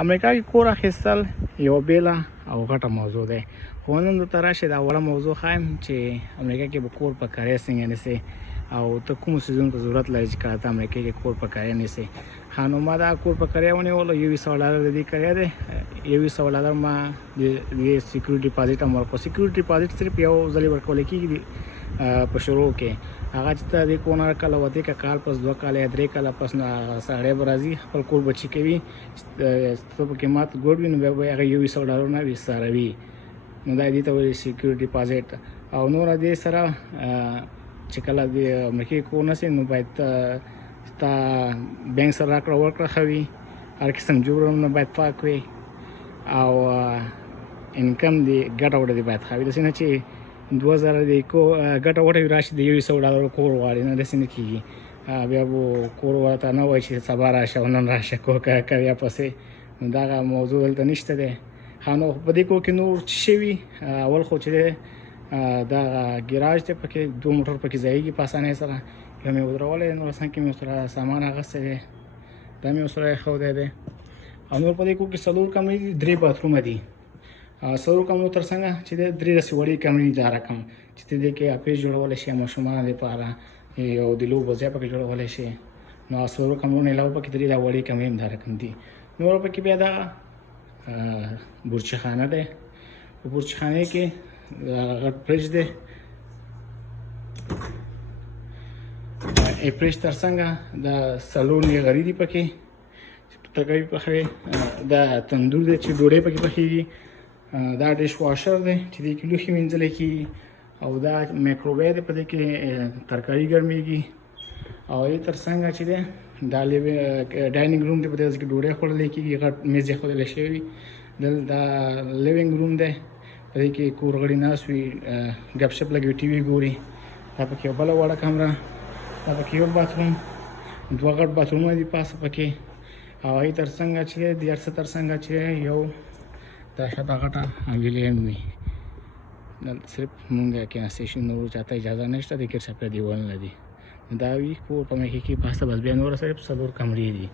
امریکا کې کور اخیستل یو بیله او غټه موضوع ده. خو نن درته راشي دا وړه موضوع ښایم چې امریکا کې به کور په کرایه څنګه نیسې او ته کومو څیزونو ته ضرورت لري چې کله ته امریکا کې کور په کرایه نیسې. ښه نو ما دا کور په کرایه ونیولو، $200 د دې کرایه دی. $200 ما د سیکورټي ډپازټ هم ورکړو. سیکورټي ډپازټ صرف یو ځلې ورکول کېږي په شروع کې. هغه چې ته د کونه کله وتې که کال پس 2 کاله یا 3 کاله پس نو سړی به راځي خپل کور بچي کوي، ته پکې مات ګوډ وي نو بیا به هغه $200 نه ویستاروي. نو دا دې ته وایي سیکورټي ډپازټ. او نور دې سره چې کله د امریکې کور نسې نو باید ستا بینک سره راکړه ورکړه ښه وي، هر قسم جوړونه باید پاک وي او انکم دې ګټه وټه دې باید ښه وي. داسې نه چې 2000 د ګټه وټه وي راشي د $100 کور غواړي، نه داسې نه کېږي. بیا به کور ورته نه وایي چې سبا راشه او نن راشه کور کریا پسې. نو دغه موضوع دلته نشته دی. ښه نو په دې کور کې نور څه شوي؟ اول خو چې دی دغه ګراج دی، پکې 2 موټر پکې ځایږي په اسانۍ سره. یو مې ودرولی، نورستان کې مې ورسره سامان اخیستی دی، دا مې ورسره ایښودی دی. او نور په دې کور کې 4 کمرې دي، 3 باترومه دي. 4 کمرو تر څنګ چې د 3 داسې وړې کمرې دي رقم چې ته دې کې اپیس جوړولی شي، ماشومانو دپاره یو د لوبو ځای پکې جوړولی شي. نو 4 کمرو نه علاوه پکې 3 دا وړې کمرې هم دا رقم دي. نور پکې بیا دا بورچخانه دی. په بورچخانې کې غټ فریج دی، فریج تر څنګ د سلون یې غړي دي پکې چې ترکاري پخوي. دا تندور دی چې ډوډۍ پکې پخېږي. دا ډیش واشر دی چې دې کې لوښي مینځلی کېږي. او دا مایکروویو دی، په دې کې ترکاري ګرمېږي. او یې تر څنګ چې دی دا ډایننګ روم دی، په دې کې ډوډۍ خوړلی کېږي، غټ میز ایښودلی شوی. دا لیوینګ روم دی، په دې کې کور غړي ناست وي، ګپ شپ لګوي، ټي وي ګوري. دا پکې یو بله وړه کمره، دا پکې یو باتروم، 2 غټ باترومونه دي پاسه پکې. او یې تر څنګ چې د هر څه تر څنګ چې یو دا شاته غټه حویلۍ هم وي. دلته صرف مونږ کېناستی شو، نور چاته اجازه نشته، د کېر چاپېره دیوالونه دي. دا وي کور په امریکا کې پاسته، بس بیا نور صرف 4 کمرې دي.